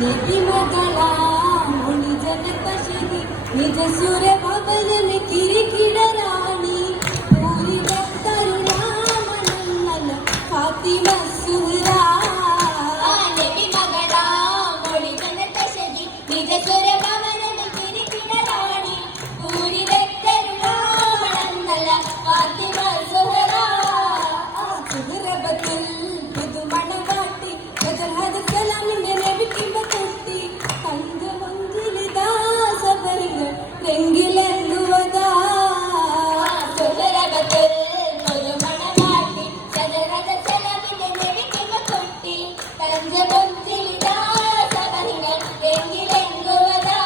नबी मगला मुनि जनता शिगी निज सूर्य भवन में किरकिड़रानी पूरी तरुणा मनल फातिमा सुहरा नबी मगला मुनि जनता शिगी निज सूर्य भवन में किरकिड़रानी पूरी तरुणा मनल फातिमा सुहरा സുഹറബത്തിൽ പുതുമണവാട്ടി ഗജർഹദ സലാമിന്റെ നബി കിംബത്തൊട്ടി തങ്കമഞ്ചലിതാ സബരികൾ രംഗിലെങ്ങുവതാ സുഹറബത്തിൽ പുതുമണവാട്ടി ഗജർഹദ സലാമിന്റെ നബി കിംബത്തൊട്ടി തങ്കമഞ്ചലിതാ സബരികൾ രംഗിലെങ്ങുവതാ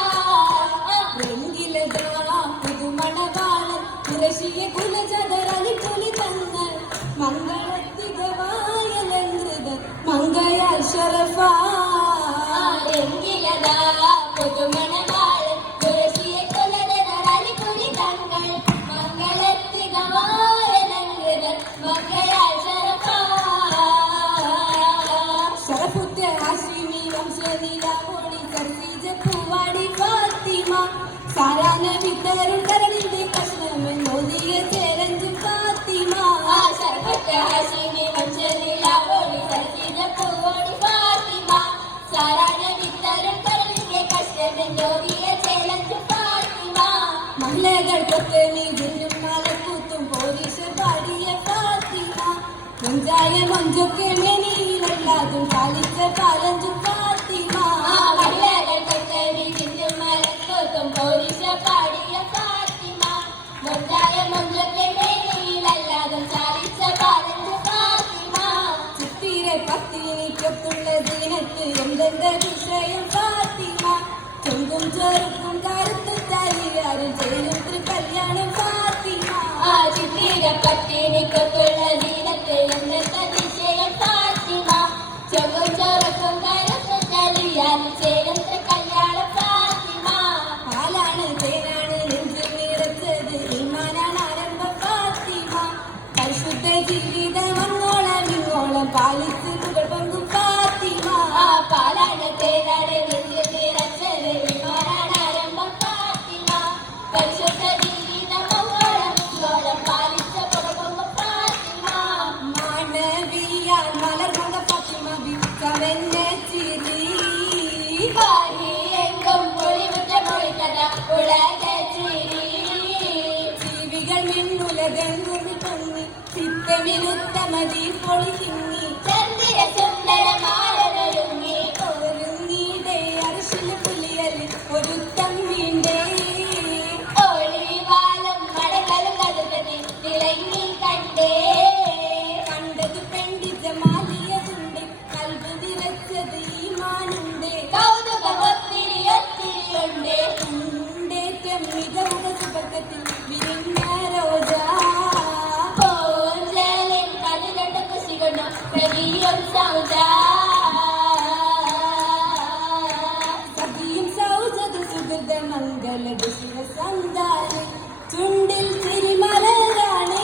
രംഗിലതാ പുതുമണവാളൻ കുറശിയ കുലജതരളി പുലി തങ്ങൾ മംഗളത്തികവായലങ്കൃത മംഗയാൽ ശരഫാ രംഗിലതാ പുതുമണവാളൻ തുളസിയ കുലജതരളി പുലി തങ്ങൾ മംഗളത്തികവായലങ്കൃത മംഗയാൽ ശരഫാ ശരഫുദ്ദ ഹാഷിമി വംശനിലാവോളി സർഫീജ പൂവാടി ഫാത്തിമ സാരാ നബി തരുൺ കരളിന്റെ കഷ്ണമെന്നോദിയ ചേലഞ്ച് ഫാത്തിമ ശരഫുദ്ദ ഹാഷിമി വംശനിലാവോളി സർഫീജ പൂവാടി ഫാത്തിമ സാരാ നബി തരുൺ കരളിന്റെ കഷ്ണമെന്നോദിയ ചേലഞ്ച് ഫാത്തിമ മഹിളകൾക്കൊക്കെ നീതിനും മലക്കൂത്തും പോലീശ പാടിയ ഫാത്തിമ മുഞ്ചായ മൊഞ്ചൊക്കെ മെനിയിലല്ലാതും പാലിച്ച പാലഞ്ചും ഫാത്തിമ മഹിളകൾക്കൊക്കെ നീതിനും മലക്കൂത്തും പോലീശ പാടിയ ഫാത്തിമ മുഞ്ചായ മൊഞ്ചൊക്കെ മെനിയിലല്ലാതും ചാലിച്ച പാലഞ്ച് ഫാത്തിമ ചിത്തിരെ പത്തിനിക്കൊത്തുള്ള ദീനത്ത് എന്തെന്റെ വിഷയം ഫാത്തിമ ചെങ്കും ചെറുക്കും കറുത്തു തലിയാരും ചേരും കല്യാണം ഫാത്തിമ ചിത്തിര പത്തിനിക്കൊത്തുള്ള ദീനത്ത് എന്നത്തെ വിഷയം ഫാത്തിമ ചെങ്ങും ചെറുക്കും കരുത്തു തലിയാലും ചേരും കല്യാണം ഫാത്തിമ പാലാണ് തേനാണ് നെഞ്ചു നിറച്ചത് ഈമാനാണ് ആരംഭ ഫാത്തിമ പരിശുദ്ധ ജീവിതം അങ്ങോളം ഇങ്ങോളം പാലിച്ച് പുകൾ പങ്കും ഫാത്തിമ പാലാണ് തേനാണ് നെഞ്ചു നിറച്ചത് വിമാനാണ് ആരംഭം ഫാത്തിമ പരിശുദ്ധ ജീവിതം അങ്ങോളം ഇങ്ങോളം പാലിച്ച പുറകുമ്പ ഫാത്തിമ മാനവിയാൽ മലർമക ഫാത്തിമ വിക്കവെന്ന ചിരി എങ്കും പൊളിമുറ്റ മൊഴിക്കഥ ഉലക ചിരി ജീവികൾ മിന്നുലകെങ്കുമി പൊങ്ങി ചിത്തമിനുത്തമതി പൊളി തിങ്ങി ചന്ദ്ര സുന്ദരമാരൊരുങ്ങി ഒരുങ്ങീടെ അരിശില് പുലിയലി ഒരു തമ്മീണ്ടേ ഒളിവാലും മടകളും കടുകതി തിളങ്ങി കണ്ടേ കണ്ടത് പെണ്ടിച്ച മാലിയതുണ്ട് കൽബ് നിറച്ചത് ഈമാനുണ്ട് കൗതുകമൊത്തിരി ഒത്തിരിയുണ്ട് ഉണ്ടേറ്റം മികവുക സുബക്കത്തിൽ വിരിഞ്ഞ റോജ പൂഞ്ചലിൻ പതിനെട്ട് കുശികൊണ്ടു പ്രതിയും സൗജ സഖിയും സൗജത് സുഹൃത മംഗല സന്താനം ചുണ്ടിൽ ചിരിമലരാണ്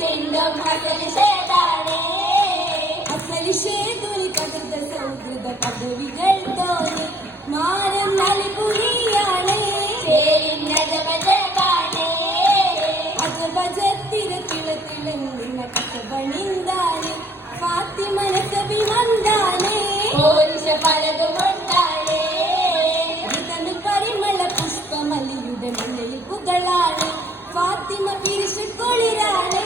ചെണ്ടും അസൽ ശേതാണേ അസലിഷേതുരി കകൃത സൗഹൃദ പദവികൾ തോന്നി മാനം നലിപുരിയാണ് ചേരിന്നജപജകാണേ അജബജത്തിരത്തിളത്തിലെന്നിന കസബണിന്താനെ ഫാത്തിമനസബിമന്താനെ പോരിശ പലതുമുണ്ടാണേ ഇതന് പരിമള പുഷ്പമലിയുടെ മുന്നിൽ പുകളാണ് ഫാത്തിമ പിരിശുകൊളിരാണ്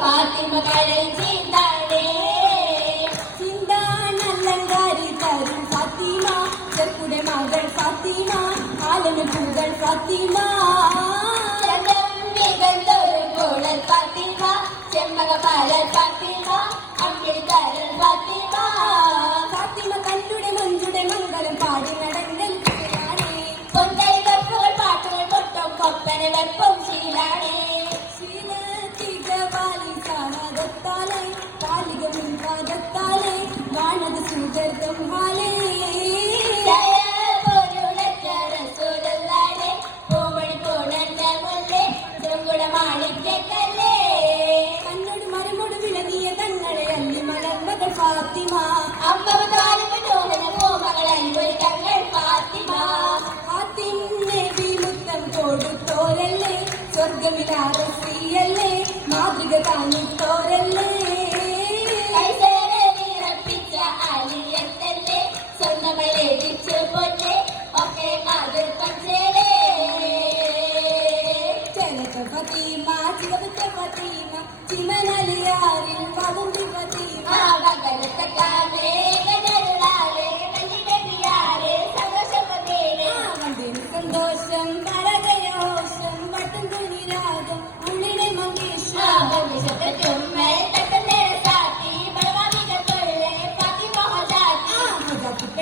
ഫാത്തിമ കരയിൽ ചീന്താണേ ചിന്താനല്ലങ്കാരി തരും ഫാത്തിമ ചെറുക്കുടെ മകൾ ഫാത്തിമ ആലമ പൂകൾ ഫാത്തിമ ചന്ദ്രമ്പികന്തൊരു കോളൽ ഫാത്തിമ ചെമ്മക പാലൽ ഫാത്തിമ അമ്പിളിക്കാരൻ ഫാത്തിമ ഫാത്തിമ കല്ലുടെ മഞ്ചുടെ മംഗലം പാടി നടങ്കൽ പൊന്തൽ വെപ്പുകൾ പാട്ടുകൾ കൊട്ടും കൊപ്പന വെപ്പും ശീലാണേ ശീലത്തികവാലി സാഹദത്താലെ കാലിക മുൻപാദത്താലെ വാണത് സുഗർദം ഹാലേ കണ്ണോട് മരമോട് വിളങ്ങിയ കണ്ണളെ അല്ലി മലർമകൾ ഫാത്തിമ അമ്മ താലിപ്പ് തോന്നുന്ന പൂമകളെ കങ്ങൾ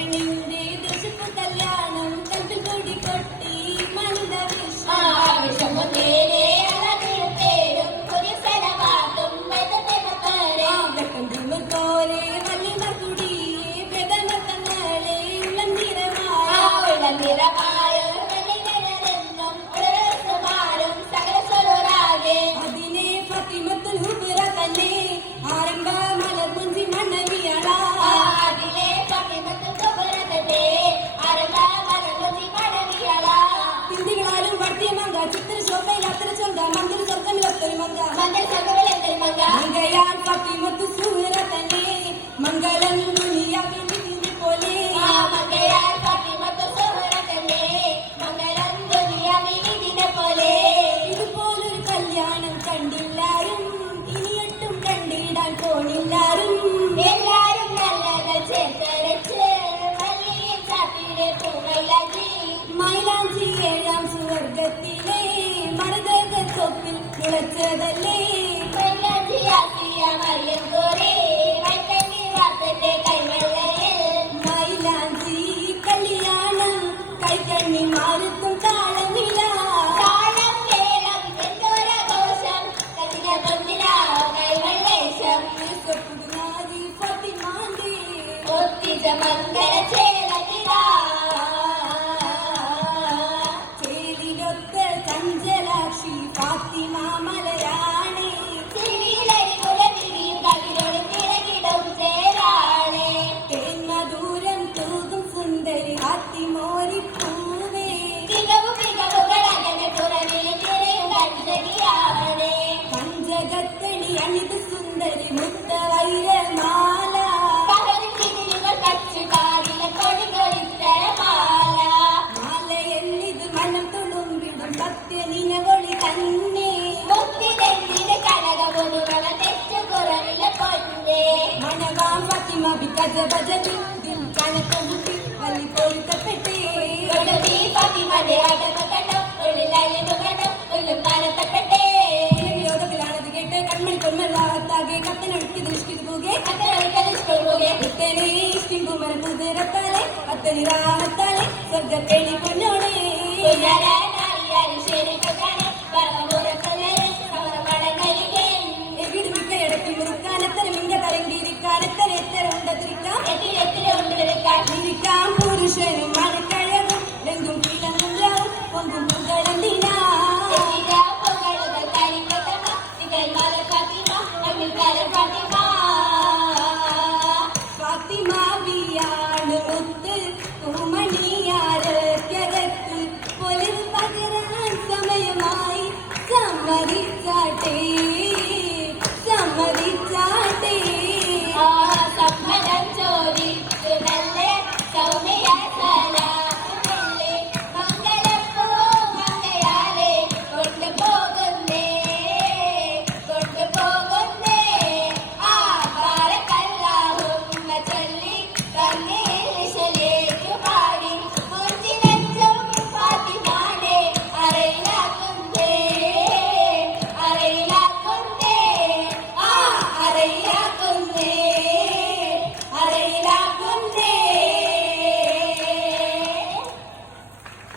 പെണ്ണിന്റെ ദശപ്പ് കല്യാണം കണ്ടു കൂടി കൊട്ടി മനിത ആവശ്യമൊന്നേരെ അളവിലും പേരും ഒരു സ്ഥലമാകും ോരെ വല്ലിമ കുടിയെ ബദമത്തങ്ങളെ ഇളം നിറമായ അതിനെ ഫത്തിമത്തുൽ ഹുബ്ര തന്നെ ആരംഭ മലർമുഞ്ചി മണ്ണവിയള ഹിന്ദികളാലും വർത്തിയ മങ്ക ചിത്ര ശോഭയിൽ അത്ര ചൊന്ത മന്ദിര സ്വർഗമിലൊത്തൊരു മങ്ക മങ്കയാൽ ഫത്തിമത്തു സുഹറ തന്നെ മംഗളം ദുനിയാവിൽ ഇതിനെ പോലെ ഇതുപോലൊരു കല്യാണം കണ്ടില്ലാരും ഇനിയൊട്ടും കണ്ടിടാൻ പോണില്ലാരും എല്ലാരും നല്ലത് ചേർത്തരച്ച് വലിയ ചാട്ടിയുടെ പൂവൈലാജി മൈലാഞ്ചി ഏഴാം സുവർഗത്തിലെ മറുതക തൊപ്പിൽ മുളച്ചതല്ലേ മൈലാഞ്ചി കല്യാണം കൈക്കണ്ണി മാറുത്തും താളമില്ല ചേലിലൊത്ത ചഞ്ചലാക്ഷി ഫാത്തിമ മലരാണി തേങ്ങ ദൂരം തൂകും സുന്ദരി ഫാത്തിമോരിപ്പൂവേ പഞ്ചകത്തണി അണിത് സുന്ദരി മുത്തവൈരമാല മാലയെന്നിത് മണം തുളുമ്പിടും ഭക്തി നിനവൊളി തന്നെ മണവാം ഫാത്തിമ ബിക്കജ ബജബി ദിൽ കനക്കം മുട്ടി വലി പൊരുത്തപ്പെട്ടേ വിരോധത്തിലാണത് കേട്ട് കൺമണി കൊന്മല്ലാത്താകെ കത്തനടുക്കി ദൃഷ്ടിത് പോകെ ഇത്തനെ ഇഷ്ടിങ്കുമര കുതിരത്താലെ അത്തനി രാഹത്താലെ സ്വർഗത്തേണി പൊന്നോടെ എവിടുമിക്കയടക്കി മുറുക്കാനത്തര മിങ്ക തരങ്കിരിക്കാനത്തര എത്തര ഉണ്ടതിരിക്കാം